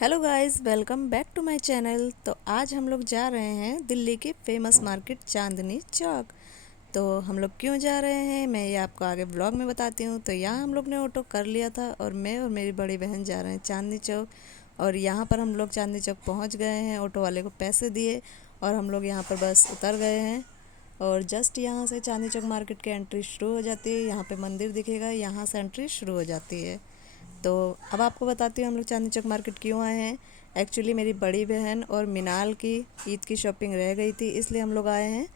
Hello guys, welcome back to my channel. तो आज हम लोग जा रहे हैं दिल्ली की फेमस मार्केट चांदनी चौक। तो हम लोग क्यों जा रहे हैं मैं ये आपको आगे ब्लॉग में बताती हूँ। तो यहाँ हम लोग ने ऑटो कर लिया था और मैं और मेरी बड़ी बहन जा रहे हैं चांदनी चौक। और यहाँ पर हम लोग चांदनी चौक पहुँच गए हैं, ऑटो वाले को पैसे दिए और हम लोग यहाँ पर बस उतर गए हैं। और जस्ट यहाँ से चांदनी चौक मार्केट की एंट्री शुरू हो जाती है। यहाँ पे मंदिर दिखेगा, यहाँ से एंट्री शुरू हो जाती है। तो अब आपको बताती हूँ हम लोग चांदनी चौक मार्केट क्यों आए हैं। एक्चुअली मेरी बड़ी बहन और मिनाल की ईद की शॉपिंग रह गई थी, इसलिए हम लोग आए हैं।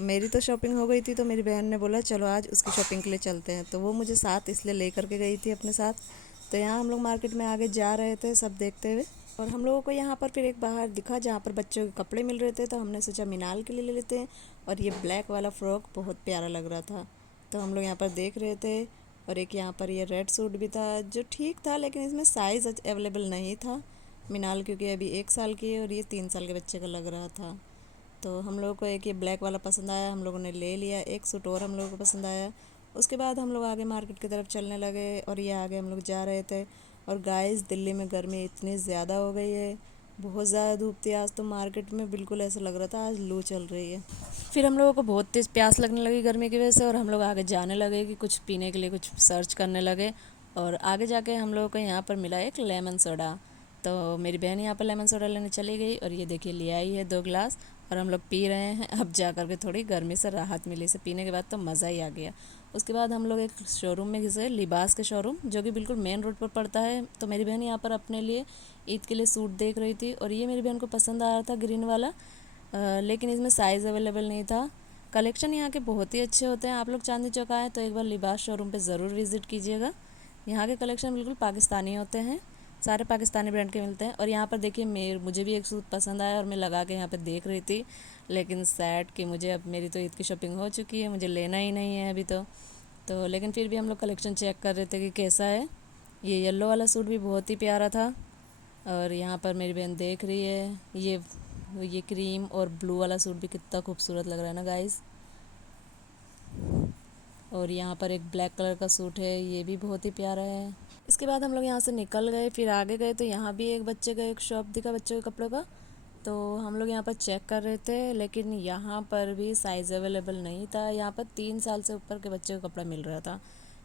मेरी तो शॉपिंग हो गई थी, तो मेरी बहन ने बोला चलो आज उसकी शॉपिंग के लिए चलते हैं, तो वो मुझे साथ इसलिए ले करके गई थी अपने साथ। तो यहाँ हम लोग मार्केट में आगे जा रहे थे सब देखते हुए। और हम लोगों को यहाँ पर फिर एक बाहर दिखा जहाँ पर बच्चों के कपड़े मिल रहे थे, तो हमने सोचा मिनाल के लिए ले लेते हैं। और ये ब्लैक वाला फ्रॉक बहुत प्यारा लग रहा था, तो हम लोग यहाँ पर देख रहे थे। और एक यहाँ पर ये रेड सूट भी था जो ठीक था, लेकिन इसमें साइज़ अवेलेबल नहीं था मिनाल, क्योंकि अभी 1 साल की है और ये 3 साल के बच्चे का लग रहा था। तो हम लोगों को एक ये ब्लैक वाला पसंद आया, हम लोगों ने ले लिया। एक सूट और हम लोगों को पसंद आया। उसके बाद हम लोग आगे मार्केट की तरफ चलने लगे और ये आगे हम लोग जा रहे थे। और गाइस, दिल्ली में गर्मी इतनी ज़्यादा हो गई है, बहुत ज़्यादा धूप थी आज। तो मार्केट में बिल्कुल ऐसा लग रहा था आज लू चल रही है। फिर हम लोगों को बहुत तेज़ प्यास लगने लगी गर्मी की वजह से, और हम लोग आगे जाने लगे कि कुछ पीने के लिए कुछ सर्च करने लगे। और आगे जाके हम लोगों को यहाँ पर मिला एक लेमन सोडा। तो मेरी बहन यहाँ पर लेमन सोडा लेने चली गई और ये देखिए ले आई है 2 गिलास, और हम लोग पी रहे हैं। अब जा कर के थोड़ी गर्मी से राहत मिली, इसे पीने के बाद तो मज़ा ही आ गया। उसके बाद हम लोग एक शोरूम में घुसे, लिबास के शोरूम, जो कि बिल्कुल मेन रोड पर पड़ता है। तो मेरी बहन यहाँ पर अपने लिए ईद के लिए सूट देख रही थी, और ये मेरी बहन को पसंद आ रहा था ग्रीन वाला। लेकिन इसमें साइज़ अवेलेबल नहीं था। कलेक्शन यहाँ के बहुत ही अच्छे होते हैं। आप लोग चांदनी चौक आए तो एक बार लिबास शोरूम पे ज़रूर विज़िट कीजिएगा। यहाँ के कलेक्शन बिल्कुल पाकिस्तानी होते हैं, सारे पाकिस्तानी ब्रांड के मिलते हैं। और यहाँ पर देखिए मुझे भी एक सूट पसंद आया और मैं लगा के यहाँ पे देख रही थी, लेकिन सैड कि मुझे अब मेरी तो ईद की शॉपिंग हो चुकी है, मुझे लेना ही नहीं है अभी तो लेकिन फिर भी हम लोग कलेक्शन चेक कर रहे थे कि कैसा है। ये येलो वाला सूट भी बहुत ही प्यारा था। और यहाँ पर मेरी बहन देख रही है ये क्रीम और ब्लू वाला सूट भी कितना खूबसूरत लग रहा है ना गाइस। और यहाँ पर एक ब्लैक कलर का सूट है, ये भी बहुत ही प्यारा है। इसके बाद हम लोग यहाँ से निकल गए, फिर आगे गए तो यहाँ भी एक बच्चे का एक शॉप दिखा बच्चों के कपड़ों का। तो हम लोग यहाँ पर चेक कर रहे थे, लेकिन यहाँ पर भी साइज़ अवेलेबल नहीं था। यहाँ पर 3 साल से ऊपर के बच्चे का कपड़ा मिल रहा था।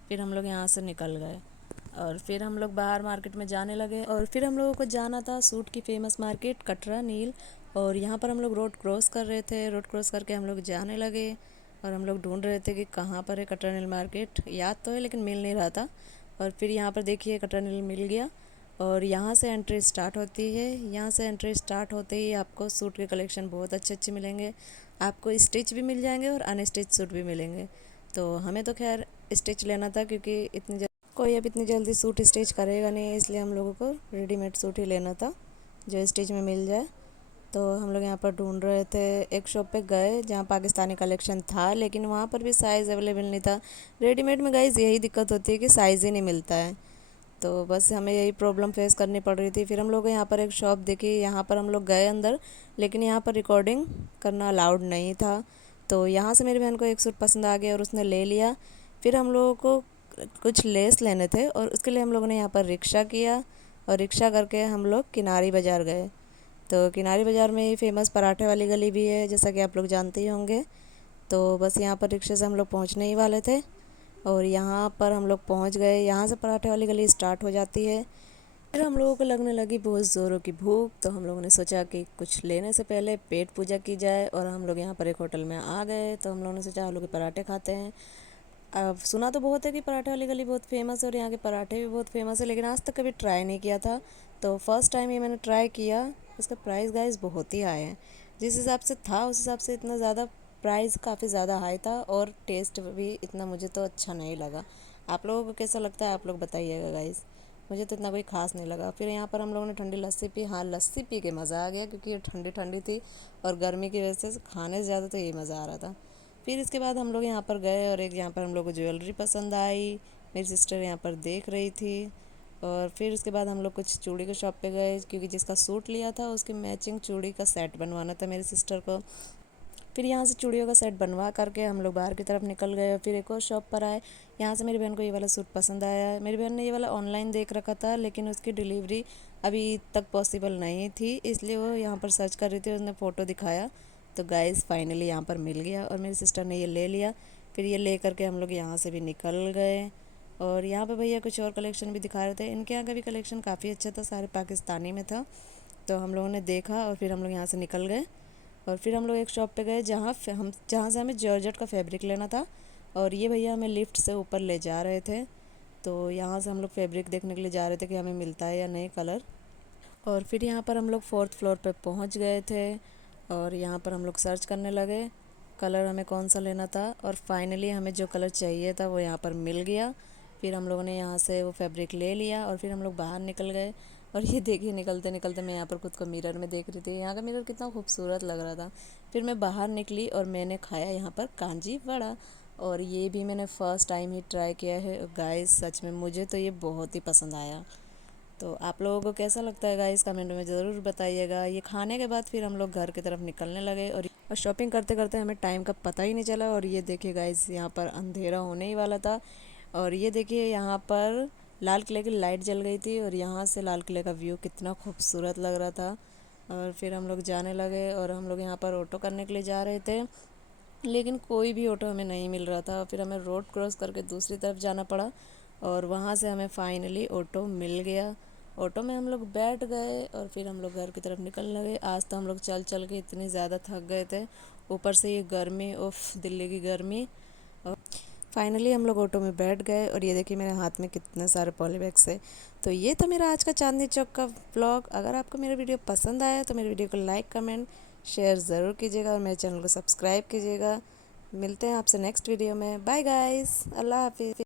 फिर हम लोग यहाँ से निकल गए और फिर हम लोग बाहर मार्केट में जाने लगे। और फिर हम लोगों को जाना था सूट की फेमस मार्केट कटरा नील। और यहाँ पर हम लोग रोड क्रॉस कर रहे थे, रोड क्रॉस करके हम लोग जाने लगे। और हम लोग ढूंढ रहे थे कि कहाँ पर है कटरा नील मार्केट, याद तो है लेकिन मिल नहीं रहा था। और फिर यहाँ पर देखिए कटरा नील मिल गया। और यहाँ से एंट्री स्टार्ट होती है। यहाँ से एंट्री स्टार्ट होते ही आपको सूट के कलेक्शन बहुत अच्छे अच्छे मिलेंगे। आपको स्टिच भी मिल जाएंगे और अनस्टिच सूट भी मिलेंगे। तो हमें तो खैर स्टिच लेना था, क्योंकि कोई अब इतनी जल्दी सूट स्टिच करेगा नहीं, इसलिए हम लोगों को रेडीमेड सूट ही लेना था जो स्टिच में मिल जाए। तो हम लोग यहाँ पर ढूंढ रहे थे, एक शॉप पे गए जहाँ पाकिस्तानी कलेक्शन था, लेकिन वहाँ पर भी साइज़ अवेलेबल नहीं था। रेडीमेड में गाइज़ यही दिक्कत होती है कि साइज़ ही नहीं मिलता है। तो बस हमें यही प्रॉब्लम फेस करनी पड़ रही थी। फिर हम लोग यहाँ पर एक शॉप देखी, यहाँ पर हम लोग गए अंदर, लेकिन यहाँ पर रिकॉर्डिंग करना अलाउड नहीं था। तो यहाँ से मेरी बहन को एक सूट पसंद आ गया और उसने ले लिया। फिर हम लोगों को कुछ लेस लेने थे और उसके लिए हम लोगों ने यहाँ पर रिक्शा किया, और रिक्शा करके हम लोग किनारी बाज़ार गए। तो किनारी बाज़ार में ही फेमस पराठे वाली गली भी है, जैसा कि आप लोग जानते ही होंगे। तो बस यहाँ पर रिक्शे से हम लोग पहुँचने ही वाले थे और यहाँ पर हम लोग पहुँच गए। यहाँ से पराठे वाली गली स्टार्ट हो जाती है। फिर हम लोगों को लगने लगी बहुत ज़ोरों की भूख, तो हम लोगों ने सोचा कि कुछ लेने से पहले पेट पूजा की जाए। और हम लोग यहाँ पर एक होटल में आ गए, तो हम लोगों ने सोचा आलू के पराठे खाते हैं। अब सुना तो बहुत है कि पराठे वाली गली बहुत फेमस है और यहाँ के पराठे भी बहुत फेमस है, लेकिन आज तक कभी ट्राई नहीं किया था। तो फर्स्ट टाइम ये मैंने ट्राई किया। इसका प्राइस गाइस बहुत ही हाई है, जिस हिसाब से था उस हिसाब से इतना ज़्यादा प्राइस काफ़ी ज़्यादा हाई था, और टेस्ट भी इतना मुझे तो अच्छा नहीं लगा। आप लोगों को कैसा लगता है आप लोग बताइएगा गाइस। मुझे तो इतना कोई ख़ास नहीं लगा। फिर यहाँ पर हम लोगों ने ठंडी लस्सी पी। हाँ, लस्सी पी के मज़ा आ गया, क्योंकि ये ठंडी ठंडी थी और गर्मी की वजह से खाने से ज़्यादा तो यही मज़ा आ रहा था। फिर इसके बाद हम लोग यहाँ पर गए और एक यहाँ पर हम लोग को ज्वेलरी पसंद आई, मेरी सिस्टर यहाँ पर देख रही थी। और फिर उसके बाद हम लोग कुछ चूड़ी के शॉप पे गए, क्योंकि जिसका सूट लिया था उसकी मैचिंग चूड़ी का सेट बनवाना था मेरी सिस्टर को। फिर यहाँ से चूड़ियों का सेट बनवा करके हम लोग बाहर की तरफ निकल गए और फिर एक और शॉप पर आए। यहाँ से मेरी बहन को ये वाला सूट पसंद आया। मेरी बहन ने ये वाला ऑनलाइन देख रखा था, लेकिन उसकी डिलीवरी अभी तक पॉसिबल नहीं थी, इसलिए वो यहाँ पर सर्च कर रही थी, उसने फ़ोटो दिखाया तो गाइस फाइनली यहाँ पर मिल गया और मेरी सिस्टर ने ये ले लिया। फिर ये ले करके हम लोग यहाँ से भी निकल गए। और यहाँ पे भैया कुछ और कलेक्शन भी दिखा रहे थे, इनके यहाँ का भी कलेक्शन काफ़ी अच्छा था, सारे पाकिस्तानी में था। तो हम लोगों ने देखा और फिर हम लोग यहाँ से निकल गए। और फिर हम लोग एक शॉप पे गए जहाँ से हमें जॉर्जेट का फैब्रिक लेना था। और ये भैया हमें लिफ्ट से ऊपर ले जा रहे थे, तो यहाँ से हम लोग फैब्रिक देखने के लिए जा रहे थे कि हमें मिलता है या नहीं कलर। और फिर यहाँ पर हम लोग 4th फ्लोर पे पहुँच गए थे और यहाँ पर हम लोग सर्च करने लगे कलर हमें कौन सा लेना था। और फाइनली हमें जो कलर चाहिए था वो यहाँ पर मिल गया। फिर हम लोगों ने यहाँ से वो फैब्रिक ले लिया और फिर हम लोग बाहर निकल गए। और ये देखिए निकलते निकलते मैं यहाँ पर खुद को मिरर में देख रही थी, यहाँ का मिरर कितना खूबसूरत लग रहा था। फिर मैं बाहर निकली और मैंने खाया यहाँ पर कांजी वड़ा, और ये भी मैंने फ़र्स्ट टाइम ही ट्राई किया है गाइस। सच में मुझे तो ये बहुत ही पसंद आया। तो आप लोगों को कैसा लगता है गाइस, कमेंट में ज़रूर बताइएगा। ये खाने के बाद फिर हम लोग घर की तरफ निकलने लगे और शॉपिंग करते करते हमें टाइम का पता ही नहीं चला। और ये देखिए गाइस यहाँ पर अंधेरा होने ही वाला था। और ये देखिए यहाँ पर लाल किले की लाइट जल गई थी और यहाँ से लाल किले का व्यू कितना खूबसूरत लग रहा था। और फिर हम लोग जाने लगे और हम लोग यहाँ पर ऑटो करने के लिए जा रहे थे, लेकिन कोई भी ऑटो हमें नहीं मिल रहा था। फिर हमें रोड क्रॉस करके दूसरी तरफ जाना पड़ा और वहाँ से हमें फाइनली ऑटो मिल गया। ऑटो में हम लोग बैठ गए और फिर हम लोग घर की तरफ निकलने लगे। आज तो हम लोग चल चल के इतने ज़्यादा थक गए थे, ऊपर से ये गर्मी, उफ दिल्ली की गर्मी। और फाइनली हम लोग ऑटो में बैठ गए और ये देखिए मेरे हाथ में कितने सारे पॉली बैग्स है। तो ये था मेरा आज का चांदनी चौक का व्लॉग। अगर आपको मेरा वीडियो पसंद आया तो मेरे वीडियो को लाइक कमेंट शेयर ज़रूर कीजिएगा और मेरे चैनल को सब्सक्राइब कीजिएगा। मिलते हैं आपसे नेक्स्ट वीडियो में। बाय गाइस, अल्लाह हाफिज़।